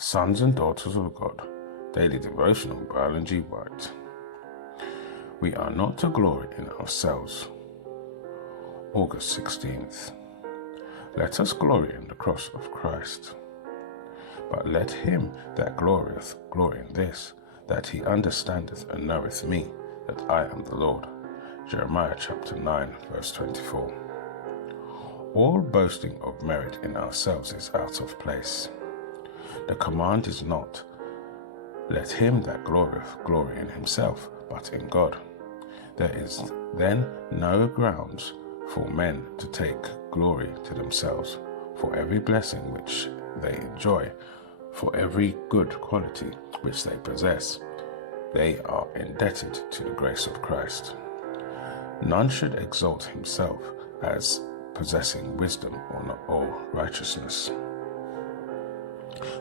Sons and Daughters of God, Daily Devotional by Ellen G. White. We are not to glory in ourselves. August 16th. Let us glory in the cross of Christ. But let him that glorieth glory in this, that he understandeth and knoweth me, that I am the Lord. Jeremiah chapter 9, verse 24. All boasting of merit in ourselves is out of place. The command is not, let him that glorieth glory in himself, but in God. There is then no grounds for men to take glory to themselves, for every blessing which they enjoy, for every good quality which they possess. They are indebted to the grace of Christ. None should exalt himself as possessing wisdom or righteousness.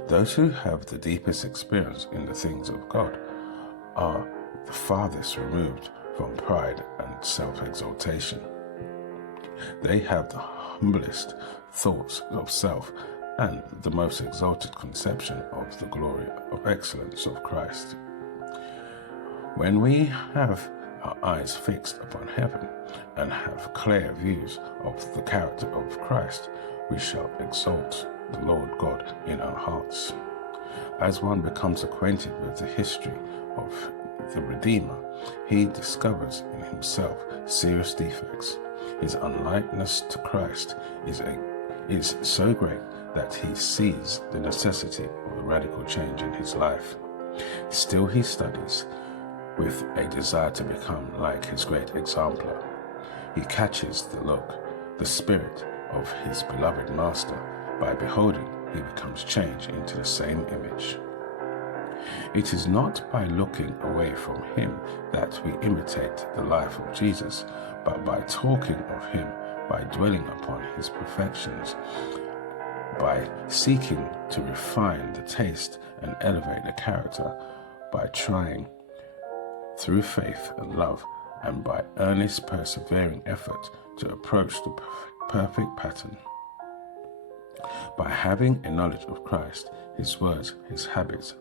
Those who have the deepest experience in the things of God are the farthest removed from pride and self-exaltation. They have the humblest thoughts of self and the most exalted conception of the glory of excellence of Christ. When we have our eyes fixed upon heaven and have clear views of the character of Christ, we shall exalt the Lord God in our hearts. As one becomes acquainted with the history of the Redeemer, he discovers in himself serious defects. His unlikeness to Christ is so great that he sees the necessity of a radical change in his life. Still he studies with a desire to become like his great exemplar. He catches the look, the spirit of his beloved master. By beholding, he becomes changed into the same image. It is not by looking away from him that we imitate the life of Jesus, but by talking of him, by dwelling upon his perfections, by seeking to refine the taste and elevate the character, by trying through faith and love, and by earnest persevering effort to approach the perfect pattern. By having a knowledge of Christ, his words, his habits,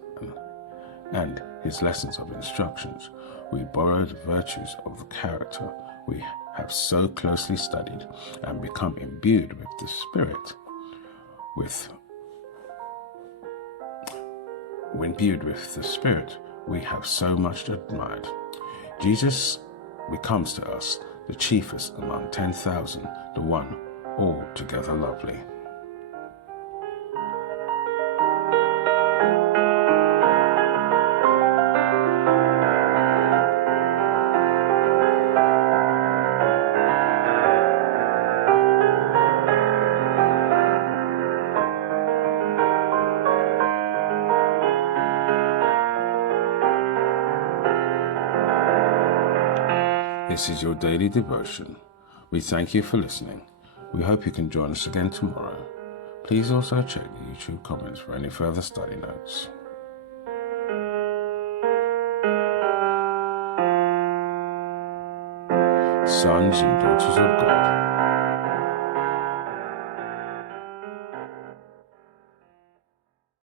and his lessons of instructions, we borrow the virtues of the character we have so closely studied and become imbued with the Spirit. When imbued with the Spirit, we have so much admired. Jesus becomes to us the chiefest among 10,000, the one altogether lovely. This is your daily devotion. We thank you for listening. We hope you can join us again tomorrow. Please also check the YouTube comments for any further study notes. Sons and Daughters of God.